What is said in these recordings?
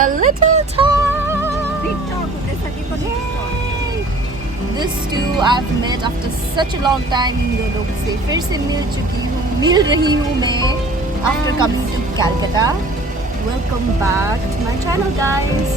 a little talk. This too I've met after such a long time. इन दोनों से फिर से मिल रही हूँ मैं after coming to Calcutta. Welcome back to my channel, guys.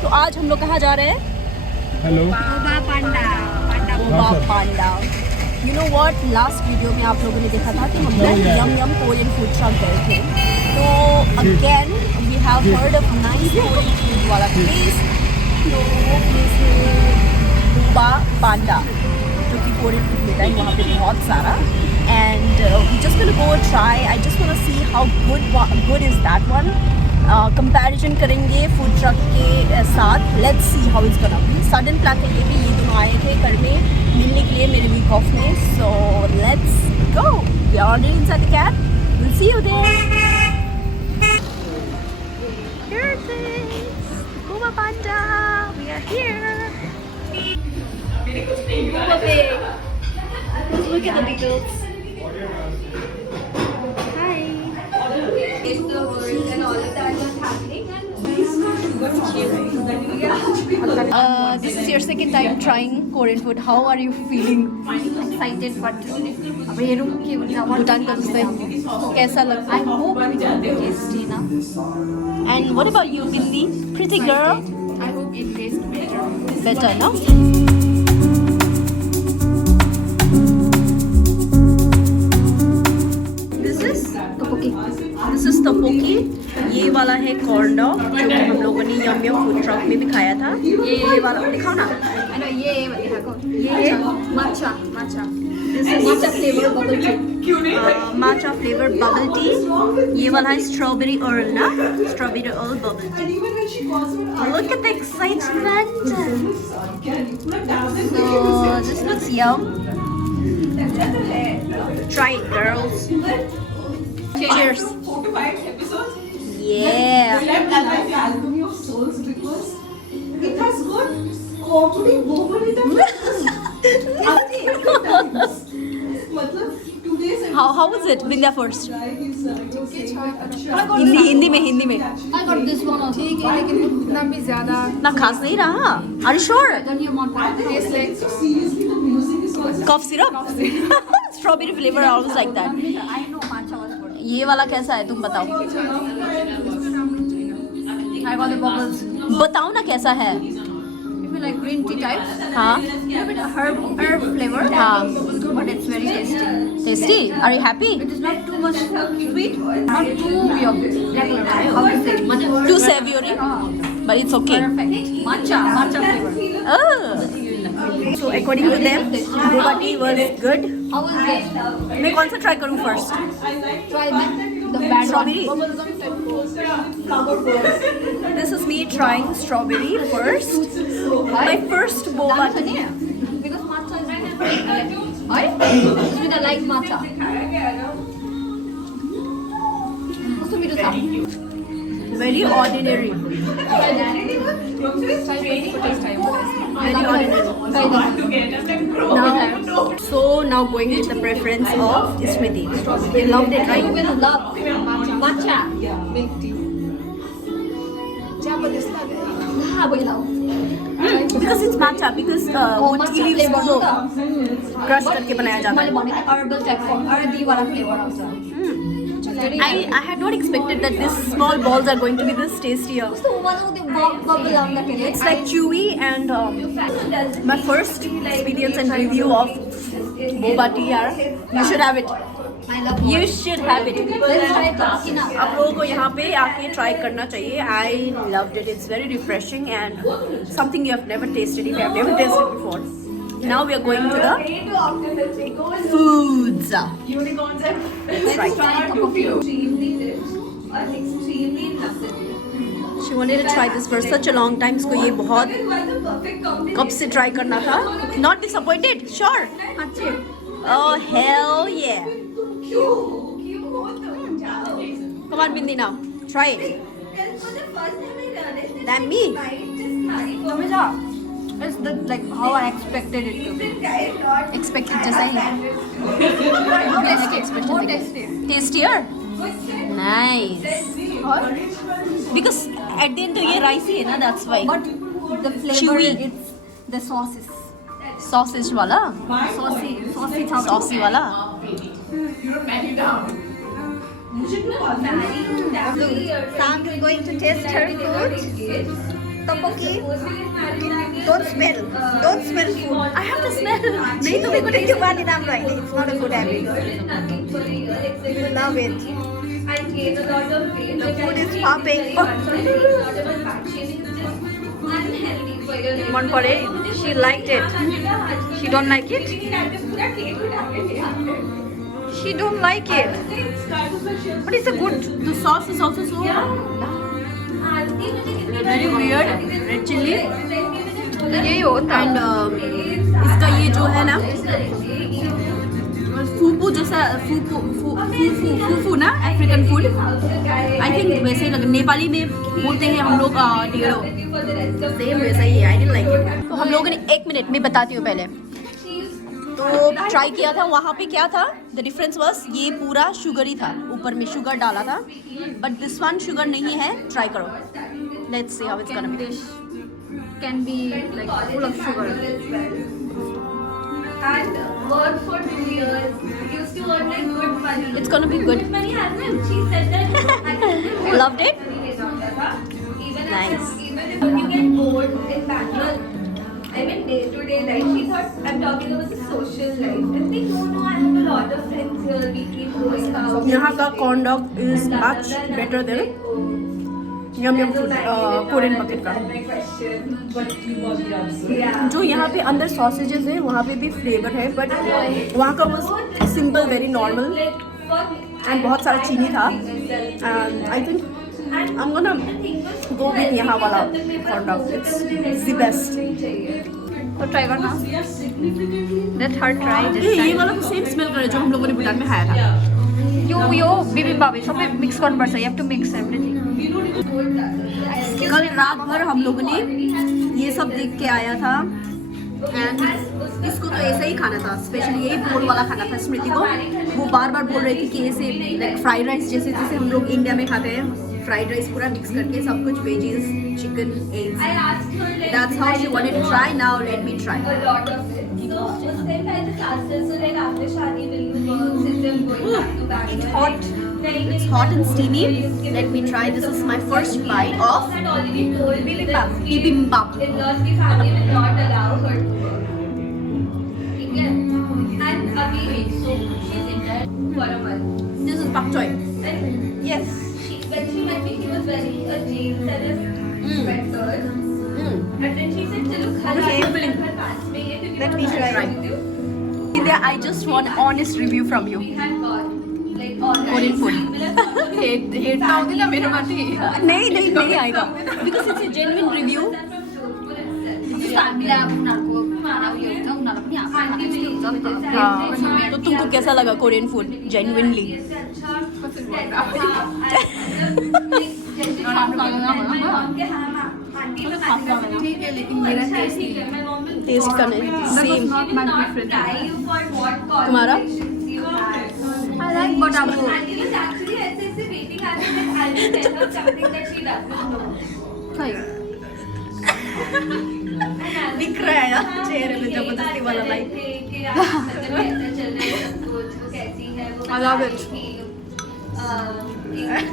तो आज हम लोग कहाँ जा रहे हैं? Hello Boba Panda. You know what? Last video में आप लोगों ने देखा था कि हम लोग Yumyum Korean food truck गए थे. तो again we have heard of nice Korean food वाला place. तो वो place है Boba Panda, जो कि Korean food मिलता है वहाँ पे बहुत सारा. And we just gonna go try. I just wanna see how good is that one. Comparison करेंगे फूड ट्रक के साथ. Let's see how it's gonna be. Sudden plan है ये दोनों आए थे घर में मिलने के लिए मेरे वीक ऑफ में. So let's go. We are already inside the cab. Will see you there. Here it is Boba Panda. We are here. Boba Pig. Look at the beagles. This is your second time trying Korean food. How are you feeling? Excited, but अब ये room की भूटान का से कैसा लगता है? I hope it will be tasty ना. And what about you, Bindi? Pretty girl. I hope it tastes better. Better, no? This is tteokbokki. ये वाला है कॉर्न डॉग जो कि हम लोगों ने यम फूड ट्रक में भी खाया था. ये वाला दिखाओ ना. ये है matcha. This is Matcha flavor bubble tea. matcha flavor bubble tea. ये वाला है strawberry earl ना. Strawberry earl bubble tea. Look at the excitement. So this looks yum. Try it, girls. Cheers. 4 to 5 episodes. Yeah. We left like the alchemy of souls because it has got comedy woven in it. How was it? Binda first. Hindi में. I got this one also. ठीक है लेकिन उतना भी ज़्यादा ना खास नहीं रहा. Are you sure? don't you want to taste like Seriously, the music is also Cough syrup. Strawberry flavor always like that. I know matcha was good. ये वाला कैसा है तुम बताओ. I got the bubbles. बताओ ना कैसा है. If you like green tea type, हाँ. a bit of herb flavor. हाँ. But it's very tasty. Tasty? Are you happy? It is not too much sweet, not too how to say, Too savory, but it's okay. perfect. Matcha flavor. Oh. So according to them, boba tea was good. How was this? मैं कौन सा try करूँ first? Try the bad Strawberry. one. This is me trying strawberry first. My first boba Matcha tea. नहीं है? Because matcha is why? Because with a light matcha. उसको भी तो था. Very ordinary. Try that. Try for taste time. Very ordinary. Try that. Now going with the preference of Smriti. You loved it, I right? will love matcha milk tea. हाँ वही लाओ. Because it's matcha. Because वो tea leaves को crush करके बनाया जाता है. Herbal type of अरबी वाला flavor आता है. I had not expected that these small balls are going to be this tastier. So one of the bubble on the It's like chewy and my first experience and review of boba tea. You should have it. I love You should have it. Let's try tteokbokki now. आप लोगों को यहाँ पे आके try करना चाहिए. I loved it. It's very refreshing and something you have never tasted if you have never tasted before. Now we are going to the foods. unicorns and Let's try tteokbokki. extremely nothing. She wanted to try this for such a long time. इसको ये बहुत कब से try करना था. Not disappointed? Sure. अच्छे. Oh hell yeah. Come on, Bindi now. Try it. That me. Namita, it's like how I expected it to be. Expected जैसा ही. Tasty. More tasty. Tastier? Nice. Because at the end तो ये rice ही है ना, that's why. But the flavor, Chewy. it's the sauces. Sausage वाला? Saucy Saucy वाला? Sam is going to taste her food. Tteokbokki. Don't smell. Don't smell food. I have to smell. नहीं तो मेरे को take one and I'm like, it's not a good habit. You will love it. The food is popping. One for it. She liked it. She don't like it. She don't like it. But it's a good. The sauce is also so very weird. Red chili. यही होता And इसका ये जो है ना फूफू जैसा फूफू ना अफ्रीकन फूड आई थिंक वैसे ही लग नेपाली में बोलते हैं हम लोग ढेड़ो सेम वैसा ही है आई डिडंट लाइक इट तो हम लोगों ने 1 मिनट में बताती हूँ पहले तो ट्राई किया था वहाँ पे क्या था द डिफरेंस वाज ये पूरा शुगर ही था ऊपर में शुगर डाला था बट दिस वन शुगर नहीं है ट्राई करो let's see how it's gonna be can be like full of sugar. And worked for 2 years. Used to earn like good money. It's gonna be good. Good money as well. She said that. Loved it? Nice. Even if you get bored in Bangalore, I mean day to day life, she thought I'm talking about the social life. And they no, I have a lot of friends here. We keep going out. यहाँ का corn dog is much better than Yumyum food, Korean bucket का जो यहाँ पे अंदर sausages है वहाँ पे भी फ्लेवर है बट वहाँ का वो सिंपल वेरी नॉर्मल एंड बहुत सारा चीनी था I think I am gonna go with यहाँ वाला corn dog it's the best तो try करना. Let her try this ये time. वाला तो सेम स्मेल करे जो हम लोगों ने भूटान में खाया था यो bibimbap सबै mix गर्नुपर्छ. You have to mix everything. कल रात भर हम लोगों ने ये सब देख के आया था एंड इसको तो ऐसा ही खाना था स्पेशली यही बोल वाला खाना था स्मृति को वो बार बार बोल रही थी कि ऐसे लाइक फ्राइड राइस जैसे जैसे हम लोग इंडिया में खाते हैं फ्राइड राइस पूरा मिक्स करके सब कुछ veggies chicken eggs that's how she wanted to try now let me try A lot of it. So, उस time by the classes, so like after शादी will you work, since I'm going back to Bangalore. hot. It's hot and steamy. Let me try. This is my first bite of Had already told me that bibimbap. in-laws की family will not allow her to work. ठीक है? And अभी so she's in there for a month. This is pak choy. And yes, when she met me, she was wearing a jeans and a sweater. And then she said, "चलो खाना Okay. her pass में ये क्योंकि Let me मैं try. with you." India, I just want honest review from you. We had gone like all Korean food. Hate ना होती ना मेरे माथि. नहीं आएगा. Because it's a genuine review. हामीले अब उनीहरूको खाना उयो हुन्छ उनीहरूलाई पनि आफ्नो खाना यस्तै हुन्छ नि त. हाँ. तो तुमको कैसा लगा कोरियन फूड genuinely? ठीक है लेकिन मेरा टेस्ट नहीं है. टेस्ट का नहीं. That was Same. not my preference. तुम्हारा? I like but अब दिख रहा है ना चेहरे में जबरदस्ती वाला light. I love it.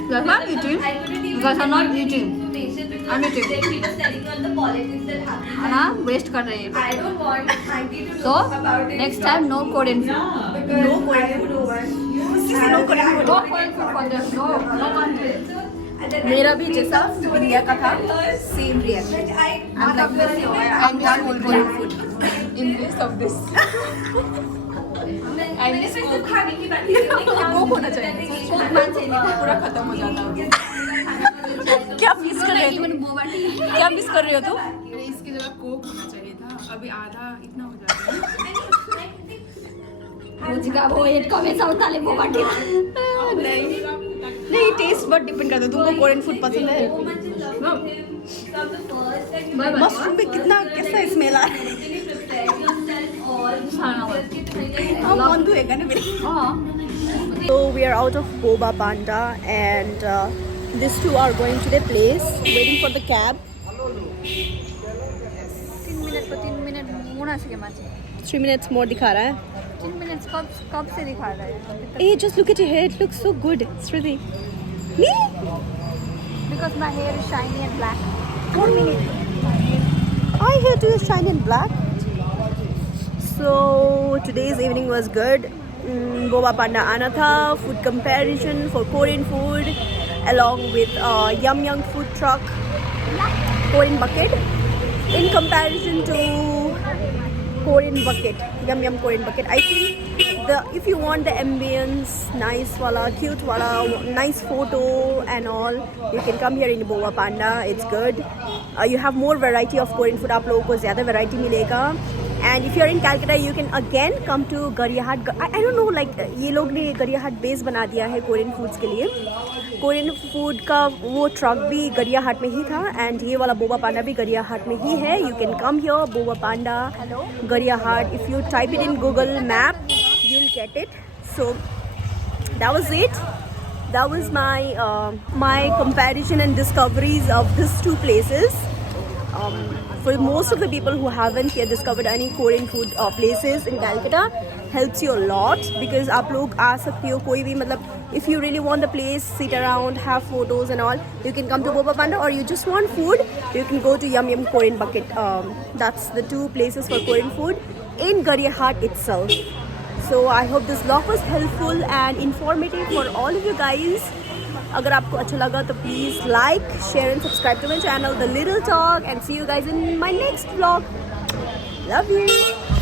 That's not eating. You guys are not eating. I'm eating. खाना वेस्ट कर रहे हैं. So next time no Korean food. No Korean food. No Korean food. No Korean food for them. No country. मेरा भी जैसा India का था same reaction. I'm like this. I'm done with Korean food. In place of this. I miss coke. Coke होना चाहिए. Coke मांझे नहीं पूरा खत्म हो जाता. क्या मिस कर रहे हो तुम? क्या मिस कर रहे हो तुम? इसकी जगह कोक होना चाहिए था अभी आधा इतना हो जाता है रोजिका वो एक कमे साउथाले बोबाटी. नहीं टेस्ट बहुत डिपेंड करता है. तुमको कोरियन फूड पसंद है? मशरूम में कितना कैसा स्मेल आ रहा है. खाना हम बंद हुएगा ना मेरे. हां So we are out of Boba Panda and these two are going to the place, waiting for the cab. 3 minute होना चाहिए माची 3 minutes more दिखा रहा है. 3 मिनट कब से दिखा रहा है Hey, just look at your hair. It looks so good. Shruti. Me? because my hair is shiny and black 4 minutes I hair too is shiny and black. So today's evening was good. Boba Panda आना था. Food comparison for Korean food, along with Yumyum food truck, Korean bucket. In comparison to Korean bucket, Yumyum Korean bucket, I think if you want the ambience, nice wala, cute wala, nice photo and all, you can come here in Boba Panda. It's good. You have more variety of Korean food. आप लोगों को ज़्यादा variety मिलेगा. And if you're in Calcutta, you can again come to Gariyahat. I don't know, like ये लोग ने Gariyahat base बना दिया है Korean foods के लिए. Korean food का वो truck भी Gariyahat में ही था and ये वाला Boba Panda भी Gariyahat में ही है. You can come here, Boba Panda, Gariyahat. If you type it in Google Map, you'll get it. So that was it. That was my comparison and discoveries of these two places. For most of the people who haven't yet discovered any Korean food places in Calcutta, helps you a lot because आप लोग आ सकते हो कोई भी मतलब if you really want the place, sit around, have photos and all, you can come to Boba Panda, or you just want food, you can go to Yumyum Korean Bucket. That's the two places for Korean food in Gariyahat itself. So I hope this vlog was helpful and informative for all of you guys. अगर आपको अच्छा लगा तो please like, share and subscribe to my channel, The Little Talk, and see you guys in my next vlog. Love you.